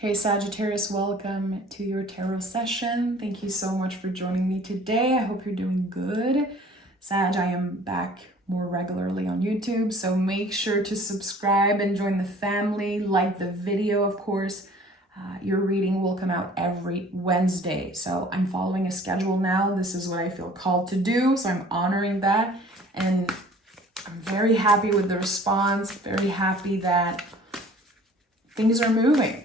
Hey Sagittarius, welcome to your tarot session. Thank you so much for joining me today. I hope you're doing good. Sag, I am back more regularly on YouTube, so make sure to subscribe and join the family. Like the video, of course. Your reading will come out every Wednesday. So I'm following a schedule now. This is what I feel called to do, so I'm honoring that. And I'm very happy with the response, very happy that things are moving.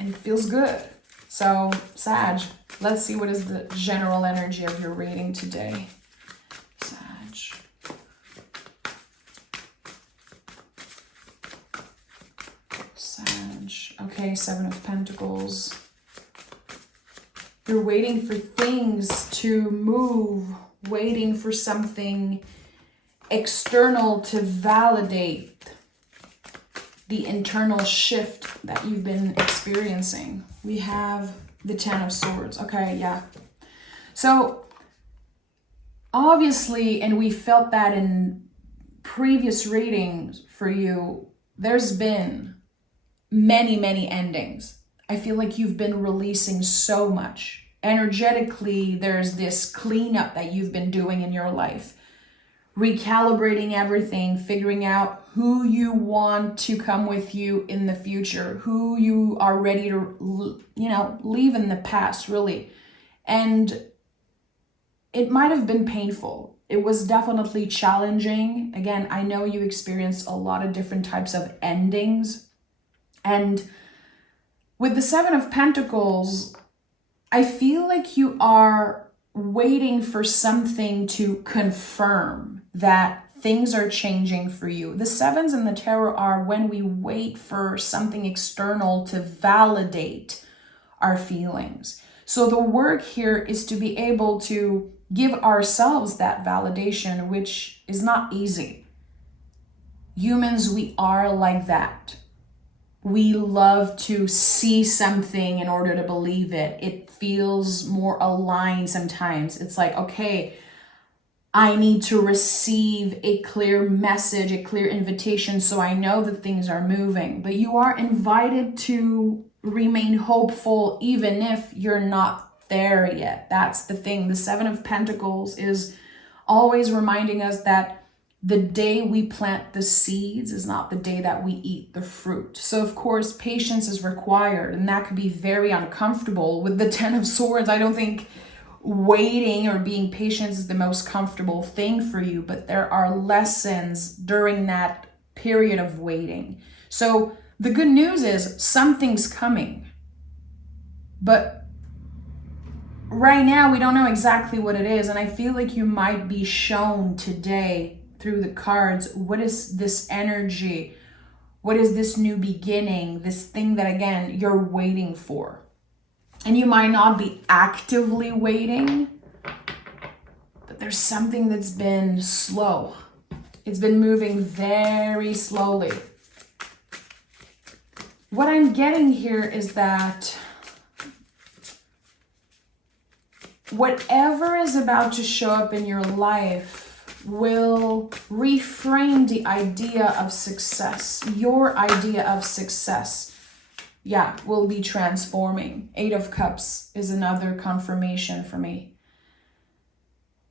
And it feels good. So, Sag, let's see what is the general energy of your reading today. Sag. Sag. Okay, Seven of Pentacles. You're waiting for things to move, waiting for something external to validate the internal shift that you've been experiencing. We have the Ten of Swords. Okay, yeah. So obviously, and we felt that in previous readings for you, there's been many endings. I feel like you've been releasing so much. Energetically, there's this cleanup that you've been doing in your life. Recalibrating everything, figuring out who you want to come with you in the future, who you are ready to, leave in the past, really. And it might have been painful. It was definitely challenging. Again, I know you experienced a lot of different types of endings. And with the Seven of Pentacles, I feel like you are waiting for something to confirm that things are changing for you. The sevens in the tarot are when we wait for something external to validate our feelings. So the work here is to be able to give ourselves that validation, which is not easy. Humans, we are like that. We love to see something in order to believe it. It feels more aligned sometimes. It's like, okay, I need to receive a clear message, a clear invitation, so I know that things are moving. But you are invited to remain hopeful even if you're not there yet. That's the thing. The Seven of Pentacles is always reminding us that the day we plant the seeds is not the day that we eat the fruit. So of course, patience is required, and that could be very uncomfortable. With the Ten of Swords, I don't think waiting or being patient is the most comfortable thing for you, but there are lessons during that period of waiting. So the good news is something's coming, but right now we don't know exactly what it is. And I feel like you might be shown today through the cards, what is this energy? What is this new beginning? This thing that, again, you're waiting for. And you might not be actively waiting, but there's something that's been slow. It's been moving very slowly. What I'm getting here is that whatever is about to show up in your life will reframe the idea of success. Your idea of success, will be transforming. Eight of Cups is another confirmation for me.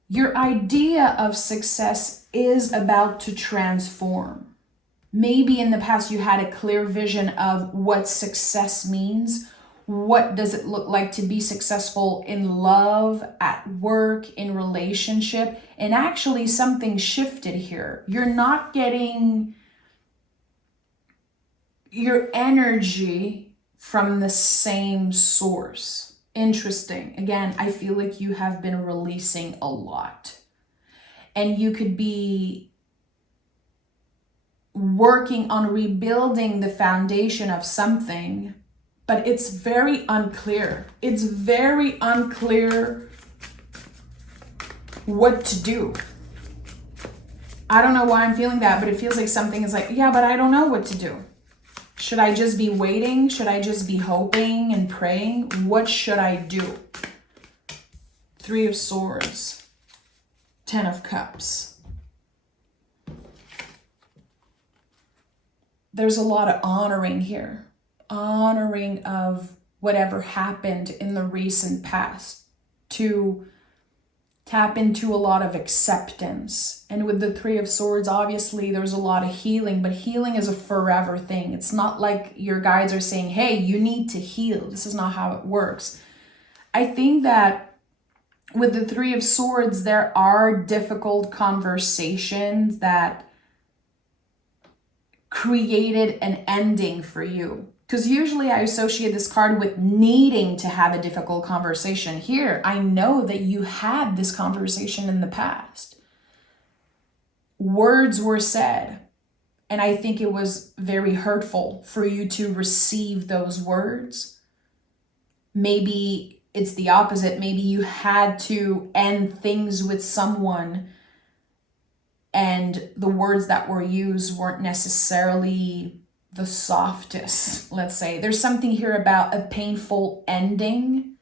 Your idea of success is about to transform. Maybe in the past you had a clear vision of what success means. What does it look like to be successful in love, at work, in relationship? And actually something shifted here. You're not getting your energy from the same source. Interesting. Again, I feel like you have been releasing a lot. And you could be working on rebuilding the foundation of something, but it's very unclear. It's very unclear what to do. I don't know why I'm feeling that, but it feels like something is like, but I don't know what to do. Should I just be waiting? Should I just be hoping and praying? What should I do? Three of Swords, Ten of Cups. There's a lot of honoring here. honoring of whatever happened in the recent past, to tap into a lot of acceptance. And with the Three of Swords, obviously there's a lot of healing, but healing is a forever thing. It's not like your guides are saying, hey, you need to heal. This is not how it works. I think that with the Three of Swords, there are difficult conversations that created an ending for you. Because usually I associate this card with needing to have a difficult conversation. Here, I know that you had this conversation in the past. Words were said, and I think it was very hurtful for you to receive those words. Maybe it's the opposite. Maybe you had to end things with someone, and the words that were used weren't necessarily the softest, let's say. There's something here about a painful ending.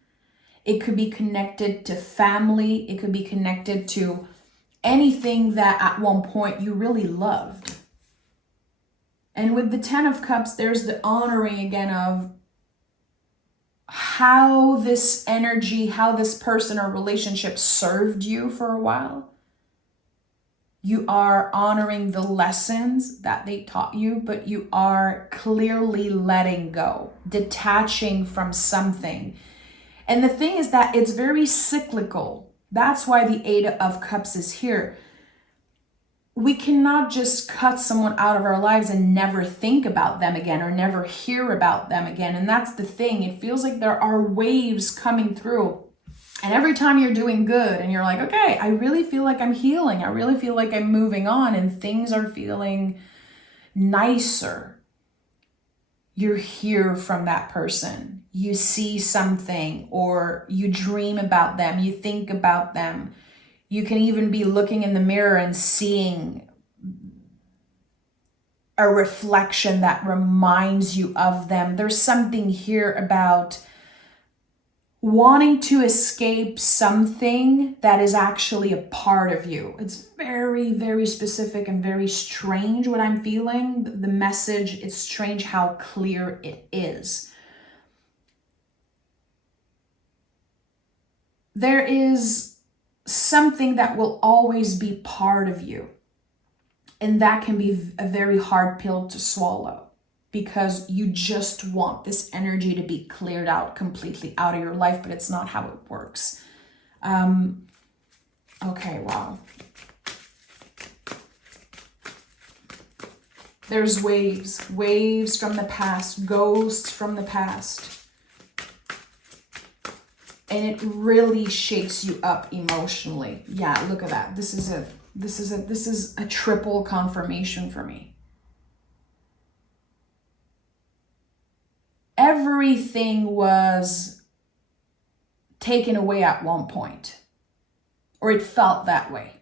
It could be connected to family. It could be connected to anything that at one point you really loved. And with the Ten of Cups, there's the honoring again of how this energy, how this person or relationship served you for a while. You are honoring the lessons that they taught you, but you are clearly letting go, detaching from something. And the thing is that it's very cyclical. That's why the Eight of Cups is here. We cannot just cut someone out of our lives and never think about them again or never hear about them again. And that's the thing. It feels like there are waves coming through. And every time you're doing good and you're like, okay, I really feel like I'm healing. I really feel like I'm moving on and things are feeling nicer. You hear from that person. You see something or you dream about them. You think about them. You can even be looking in the mirror and seeing a reflection that reminds you of them. There's something here about wanting to escape something that is actually a part of you. It's very, very specific and very strange what I'm feeling. The message, it's strange how clear it is. There is something that will always be part of you. And that can be a very hard pill to swallow, because you just want this energy to be cleared out completely out of your life, but it's not how it works. Okay, wow. There's waves from the past, ghosts from the past. And it really shakes you up emotionally. Yeah, look at that. This is a triple confirmation for me. Everything was taken away at one point, or it felt that way.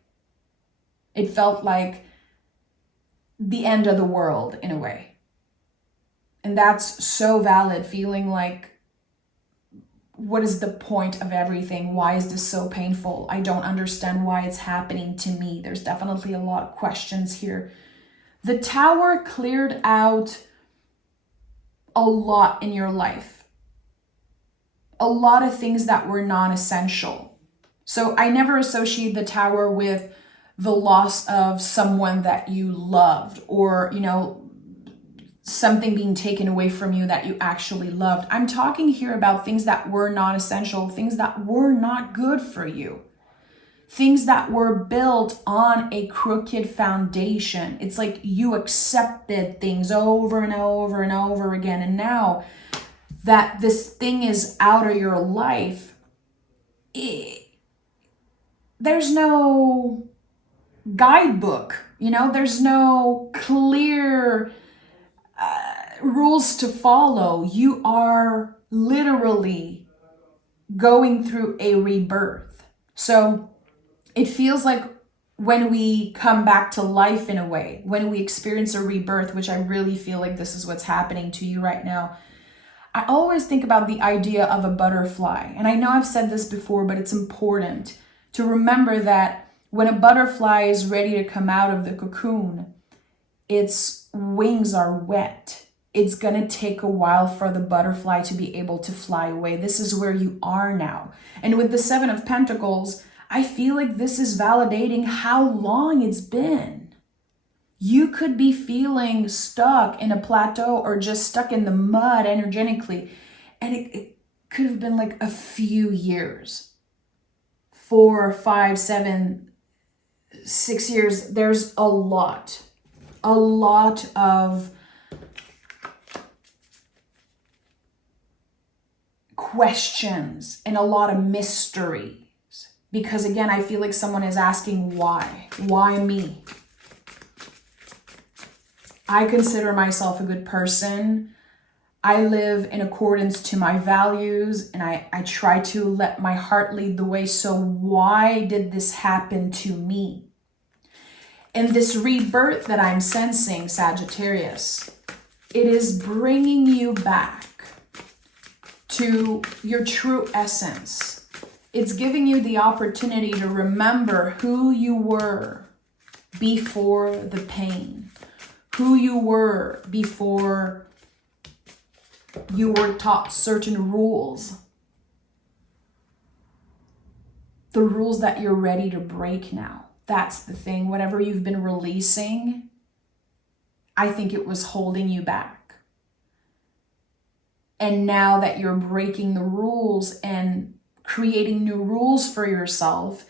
It felt like the end of the world in a way. And that's so valid, feeling like, what is the point of everything? Why is this so painful? I don't understand why it's happening to me. There's definitely a lot of questions here. The Tower cleared out a lot in your life. A lot of things that were non-essential. So I never associate the Tower with the loss of someone that you loved, or, something being taken away from you that you actually loved. I'm talking here about things that were non-essential, things that were not good for you. Things that were built on a crooked foundation. It's like you accepted things over and over and over again. And now that this thing is out of your life, there's no guidebook, there's no clear rules to follow. You are literally going through a rebirth. So it feels like when we come back to life in a way, when we experience a rebirth, which I really feel like this is what's happening to you right now, I always think about the idea of a butterfly. And I know I've said this before, but it's important to remember that when a butterfly is ready to come out of the cocoon, its wings are wet. it's going to take a while for the butterfly to be able to fly away. This is where you are now. And with the Seven of Pentacles, I feel like this is validating how long it's been. You could be feeling stuck in a plateau or just stuck in the mud energetically. And it could have been like a few years. 4, 5, 7, 6 years. There's a lot of questions and a lot of mysteries. Because again, I feel like someone is asking why? Why me? I consider myself a good person. I live in accordance to my values, and I try to let my heart lead the way. So why did this happen to me? And this rebirth that I'm sensing, Sagittarius, it is bringing you back to your true essence. It's giving you the opportunity to remember who you were before the pain, who you were before you were taught certain rules, the rules that you're ready to break now. That's the thing. Whatever you've been releasing, I think it was holding you back. And now that you're breaking the rules and creating new rules for yourself,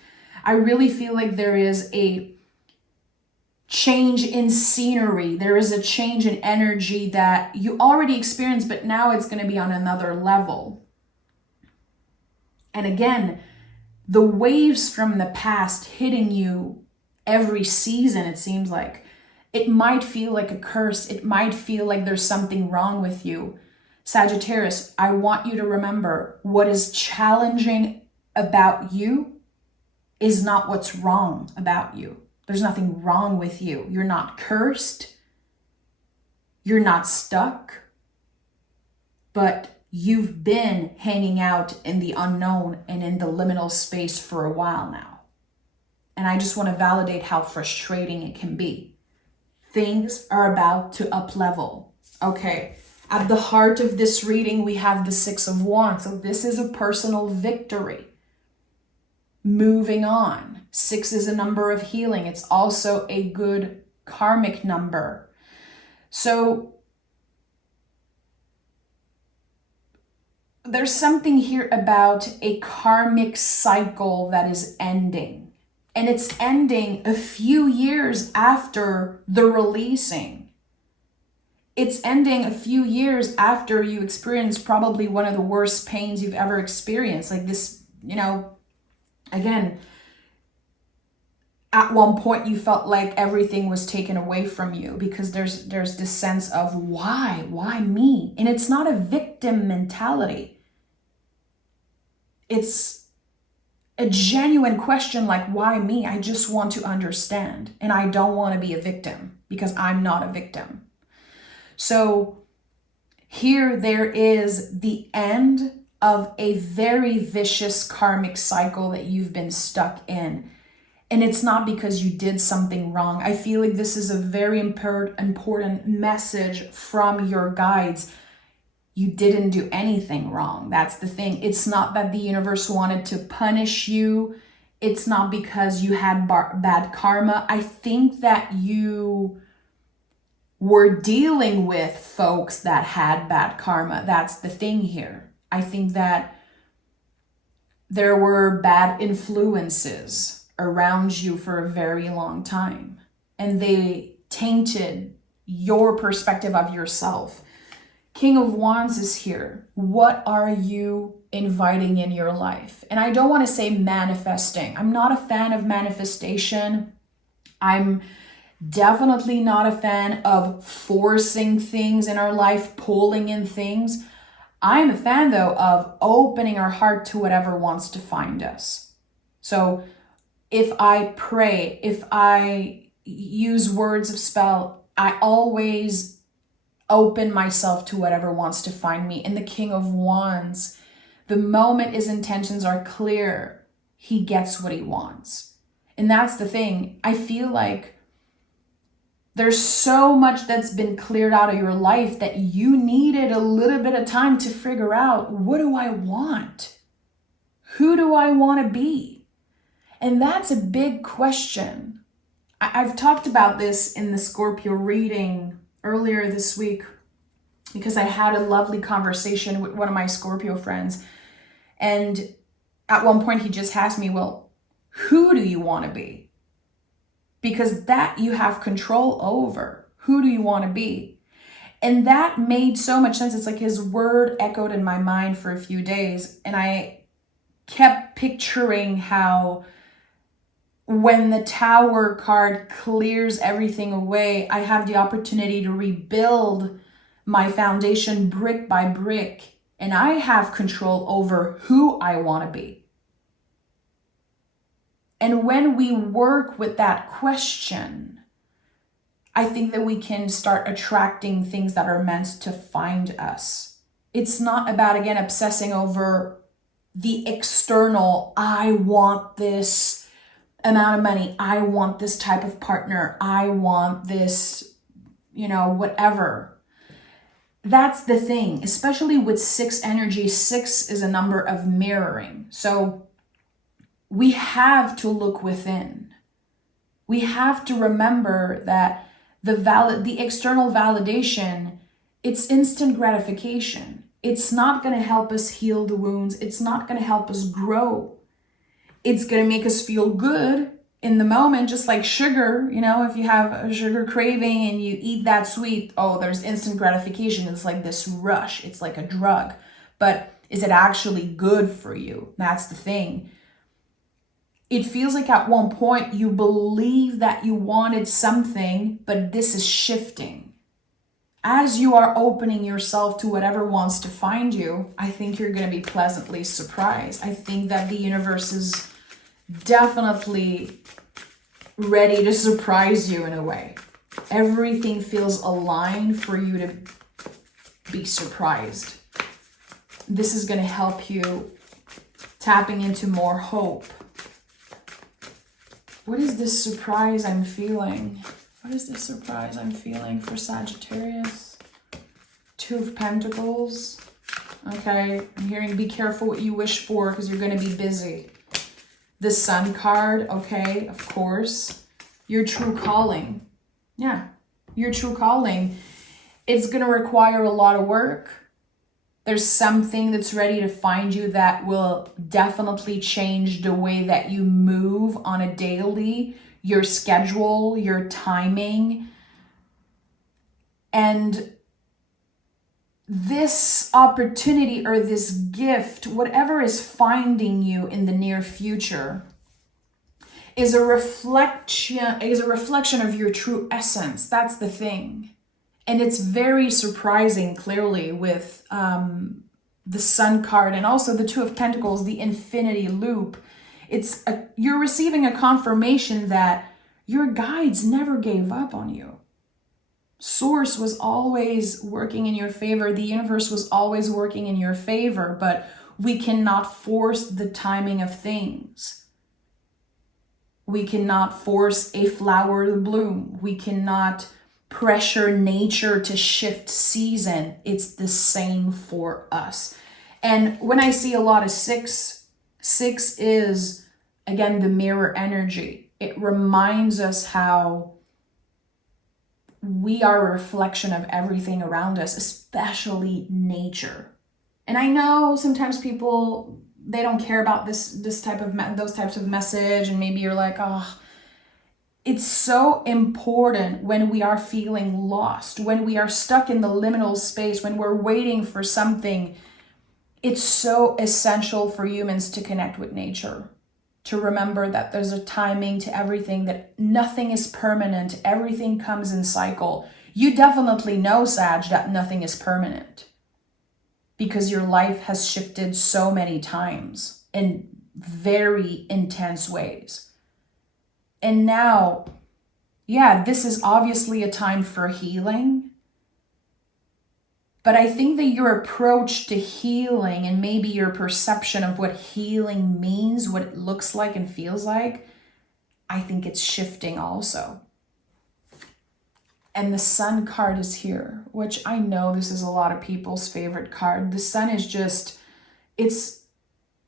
I really feel like there is a change in scenery. There is a change in energy that you already experienced, but now it's going to be on another level. And again, the waves from the past hitting you every season, it seems like, it might feel like a curse. It might feel like there's something wrong with you. Sagittarius, I want you to remember what is challenging about you is not what's wrong about you. There's nothing wrong with you. You're not cursed. You're not stuck. But you've been hanging out in the unknown and in the liminal space for a while now. And I just want to validate how frustrating it can be. Things are about to up level. Okay. At the heart of this reading, we have the Six of Wands. So this is a personal victory. Moving on. 6 is a number of healing. It's also a good karmic number. So there's something here about a karmic cycle that is ending. And it's ending a few years after the releasing. It's ending a few years after you experience probably one of the worst pains you've ever experienced. Like this, again, at one point you felt like everything was taken away from you because there's this sense of why me? And it's not a victim mentality. It's a genuine question like, why me? I just want to understand. And I don't want to be a victim because I'm not a victim. So here there is the end of a very vicious karmic cycle that you've been stuck in. And it's not because you did something wrong. I feel like this is a very important message from your guides. You didn't do anything wrong. That's the thing. It's not that the universe wanted to punish you. It's not because you had bad karma. I think that you were dealing with folks that had bad karma. That's the thing here. I think that there were bad influences around you for a very long time, and they tainted your perspective of yourself. King of Wands is here. What are you inviting in your life? And I don't want to say manifesting. I'm not a fan of manifestation. I'm definitely not a fan of forcing things in our life, pulling in things. I'm a fan, though, of opening our heart to whatever wants to find us. So if I pray, if I use words of spell, I always open myself to whatever wants to find me. And the King of Wands, the moment his intentions are clear, he gets what he wants. And that's the thing. I feel like There's so much that's been cleared out of your life that you needed a little bit of time to figure out, what do I want? Who do I want to be? And that's a big question. I've talked about this in the Scorpio reading earlier this week because I had a lovely conversation with one of my Scorpio friends. And at one point he just asked me, well, who do you want to be? Because that you have control over. Who do you want to be? And that made so much sense. It's like his word echoed in my mind for a few days. And I kept picturing how when the Tower card clears everything away, I have the opportunity to rebuild my foundation brick by brick. And I have control over who I want to be. And when we work with that question, I think that we can start attracting things that are meant to find us. It's not about, again, obsessing over the external. I want this amount of money. I want this type of partner. I want this, whatever. That's the thing, especially with 6 energy. 6 is a number of mirroring. So we have to look within. We have to remember that the external validation, it's instant gratification. It's not going to help us heal the wounds. It's not going to help us grow. It's going to make us feel good in the moment, just like sugar. If you have a sugar craving and you eat that sweet, there's instant gratification. It's like this rush. It's like a drug. But is it actually good for you? That's the thing. It feels like at one point you believe that you wanted something, but this is shifting. As you are opening yourself to whatever wants to find you, I think you're going to be pleasantly surprised. I think that the universe is definitely ready to surprise you in a way. Everything feels aligned for you to be surprised. This is going to help you tapping into more hope. What is this surprise I'm feeling? What is this surprise I'm feeling for Sagittarius? 2 of Pentacles. Okay, I'm hearing be careful what you wish for because you're going to be busy. The Sun card, okay, of course. Your true calling. Yeah, your true calling. It's going to require a lot of work. There's something that's ready to find you that will definitely change the way that you move on a daily, your schedule, your timing. And this opportunity or this gift, whatever is finding you in the near future, is a reflection of your true essence. That's the thing. And it's very surprising, clearly, with the Sun card and also the 2 of Pentacles, the infinity loop. You're receiving a confirmation that your guides never gave up on you. Source was always working in your favor. The universe was always working in your favor, but we cannot force the timing of things. We cannot force a flower to bloom. We cannot pressure nature to shift season. It's the same for us. And when I see a lot of 6 is, again, the mirror energy. It reminds us how we are a reflection of everything around us, especially nature. And I know sometimes people, they don't care about those types of message, and maybe you're like, it's so important when we are feeling lost, when we are stuck in the liminal space, when we're waiting for something. It's so essential for humans to connect with nature, to remember that there's a timing to everything, that nothing is permanent, everything comes in cycle. You definitely know, Sag, that nothing is permanent because your life has shifted so many times in very intense ways. And now, this is obviously a time for healing. But I think that your approach to healing and maybe your perception of what healing means, what it looks like and feels like, I think it's shifting also. And the Sun card is here, which I know this is a lot of people's favorite card. The Sun is just, it's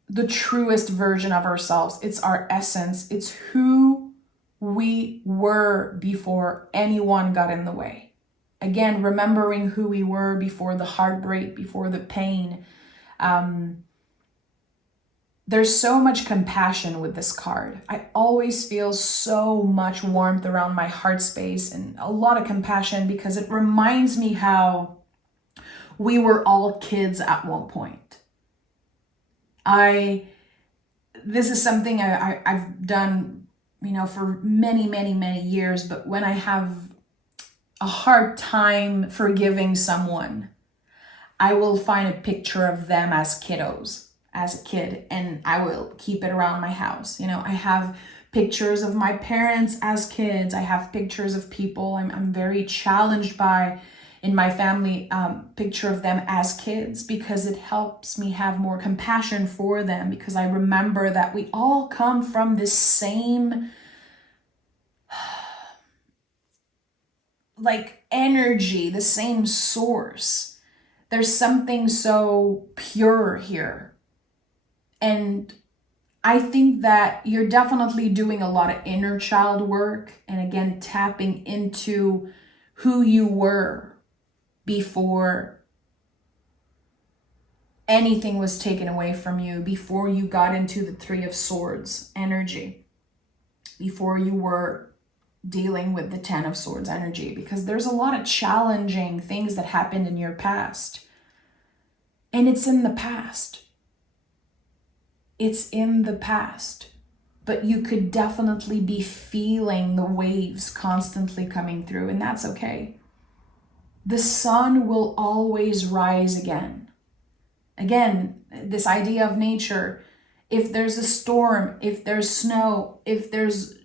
the truest version of ourselves. It's our essence. It's who we were before anyone got in the way. Again, remembering who we were before the heartbreak, before the pain. There's so much compassion with this card. I always feel so much warmth around my heart space and a lot of compassion because it reminds me how we were all kids at one point. This is something I've done, for many, many, many years, but when I have a hard time forgiving someone, I will find a picture of them as kiddos, as a kid, and I will keep it around my house. I have pictures of my parents as kids. I have pictures of people I'm very challenged by in my family, picture of them as kids, because it helps me have more compassion for them, because I remember that we all come from this same energy, the same source. There's something so pure here. And I think that you're definitely doing a lot of inner child work, and again, tapping into who you were before anything was taken away from you, before you got into the Three of Swords energy, before you were dealing with the Ten of Swords energy, because there's a lot of challenging things that happened in your past. And it's in the past. It's in the past. But you could definitely be feeling the waves constantly coming through, and that's okay. The sun will always rise again. Again, this idea of nature, if there's a storm, if there's snow, if there's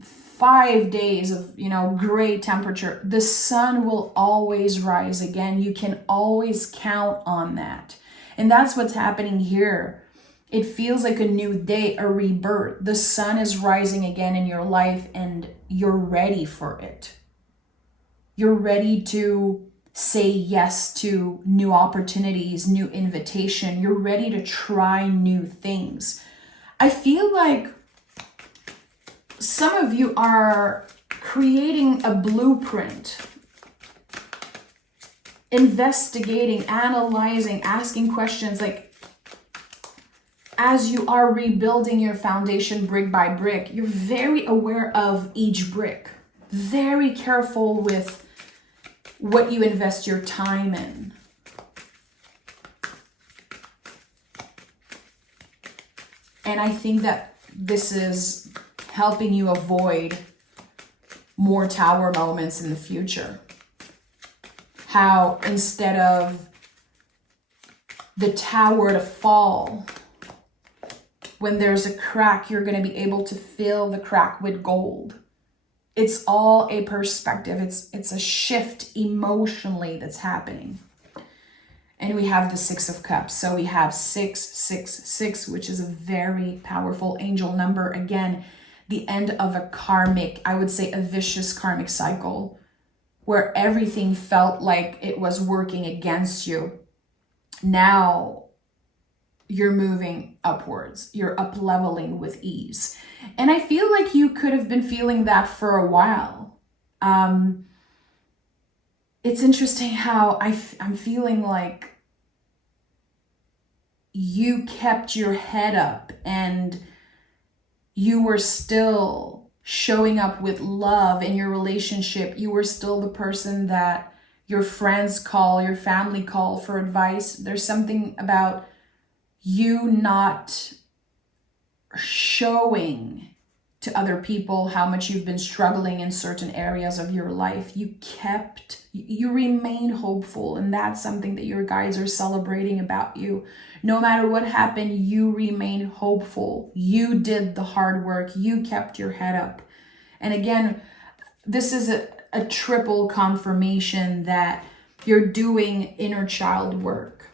5 days of, gray temperature, the sun will always rise again. You can always count on that. And that's what's happening here. It feels like a new day, a rebirth. The sun is rising again in your life, and you're ready for it. You're ready to say yes to new opportunities, new invitation. You're ready to try new things. I feel like some of you are creating a blueprint, investigating, analyzing, asking questions, as you are rebuilding your foundation brick by brick. You're very aware of each brick, very careful with what you invest your time in. And I think that this is helping you avoid more tower moments in the future. How instead of the tower to fall, when there's a crack, you're going to be able to fill the crack with gold. It's all a perspective. It's a shift emotionally that's happening. And we have the Six of Cups. So we have 666, which is a very powerful angel number. Again, the end of a karmic, I would say a vicious karmic cycle, where everything felt like it was working against you. Now you're moving upwards. You're up leveling with ease. And I feel like you could have been feeling that for a while. It's interesting how I'm feeling like you kept your head up and you were still showing up with love in your relationship. You were still the person that your friends call, your family call for advice. There's something about you not showing to other people how much you've been struggling in certain areas of your life. You remain hopeful, and that's something that your guides are celebrating about you. No matter what happened, you remain hopeful. You did the hard work. You kept your head up. And again, this is a triple confirmation that you're doing inner child work.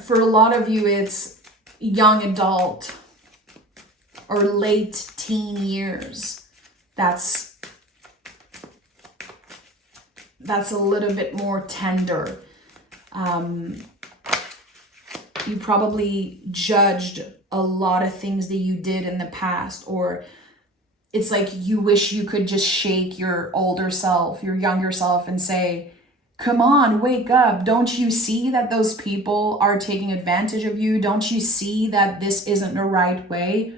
For a lot of you, it's young adult or late 16 years. That's a little bit more tender. You probably judged a lot of things that you did in the past, or it's like you wish you could just shake your older self, your younger self, and say, come on, wake up. Don't you see that those people are taking advantage of you? Don't you see that this isn't the right way?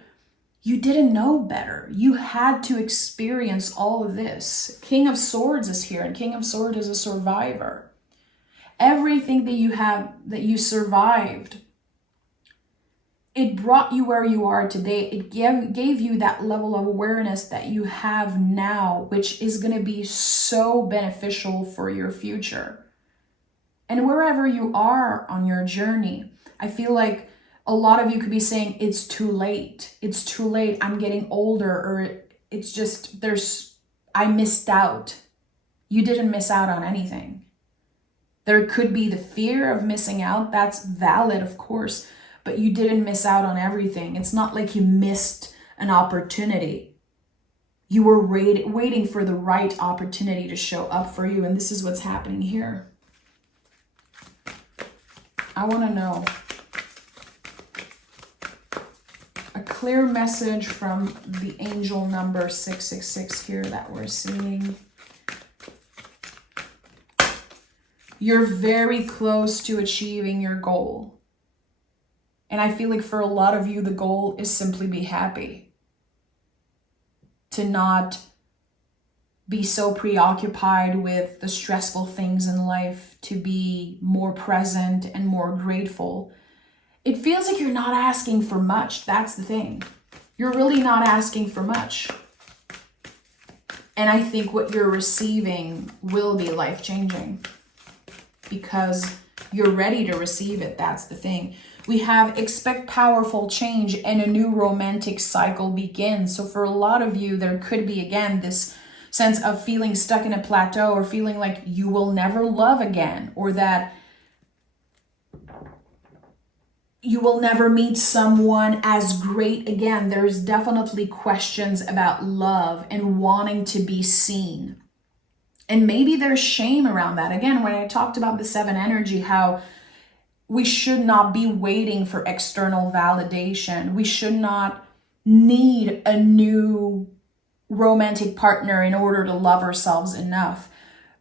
You didn't know better. You had to experience all of this. King of Swords is here, and King of Swords is a survivor. Everything that you have, that you survived, it brought you where you are today. It gave you that level of awareness that you have now, which is going to be so beneficial for your future. And wherever you are on your journey, I feel like a lot of you could be saying, it's too late. It's too late. I'm getting older, or it's just, I missed out. You didn't miss out on anything. There could be the fear of missing out. That's valid, of course, but you didn't miss out on everything. It's not like you missed an opportunity. You were waiting for the right opportunity to show up for you, and this is what's happening here. I want to know a clear message from the angel number 666 here that we're seeing. You're very close to achieving your goal. And I feel like for a lot of you, the goal is simply be happy. To not be so preoccupied with the stressful things in life, to be more present and more grateful. It feels like you're not asking for much. That's the thing. You're really not asking for much. And I think what you're receiving will be life-changing because you're ready to receive it. That's the thing. We have expect powerful change and a new romantic cycle begins. So for a lot of you, there could be, again, this sense of feeling stuck in a plateau or feeling like you will never love again, or that you will never meet someone as great again. There's definitely questions about love and wanting to be seen. And maybe there's shame around that. Again, when I talked about the 7 energy, how we should not be waiting for external validation. We should not need a new romantic partner in order to love ourselves enough.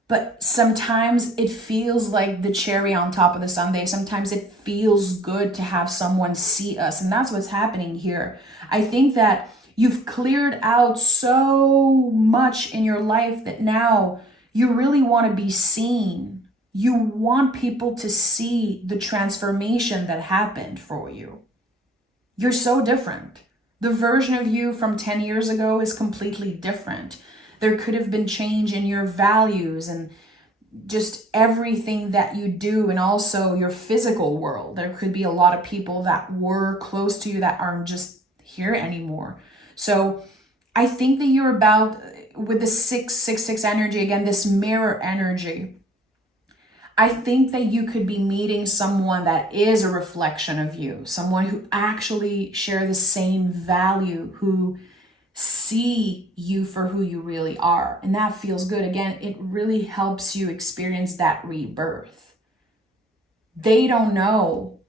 But sometimes it feels like the cherry on top of the sundae. Sometimes it feels good to have someone see us. And that's what's happening here. I think that you've cleared out so much in your life that now you really want to be seen. You want people to see the transformation that happened for you. You're so different. The version of you from 10 years ago is completely different. There could have been change in your values and just everything that you do, and also your physical world. There could be a lot of people that were close to you that aren't just here anymore. So I think that you're about, with the 666 energy, again, this mirror energy, I think that you could be meeting someone that is a reflection of you, someone who actually share the same value, who see you for who you really are. And that feels good. Again, it really helps you experience that rebirth. They don't know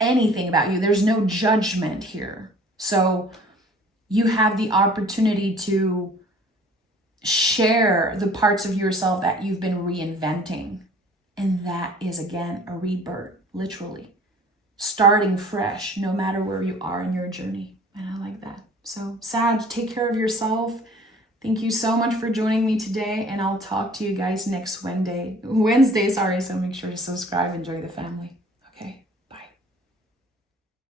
anything about you. There's no judgment here. So you have the opportunity to share the parts of yourself that you've been reinventing. And that is, again, a rebirth, literally. Starting fresh, no matter where you are in your journey. And I like that. So, Sag, take care of yourself. Thank you so much for joining me today. And I'll talk to you guys next Wednesday. So make sure to subscribe and join the family.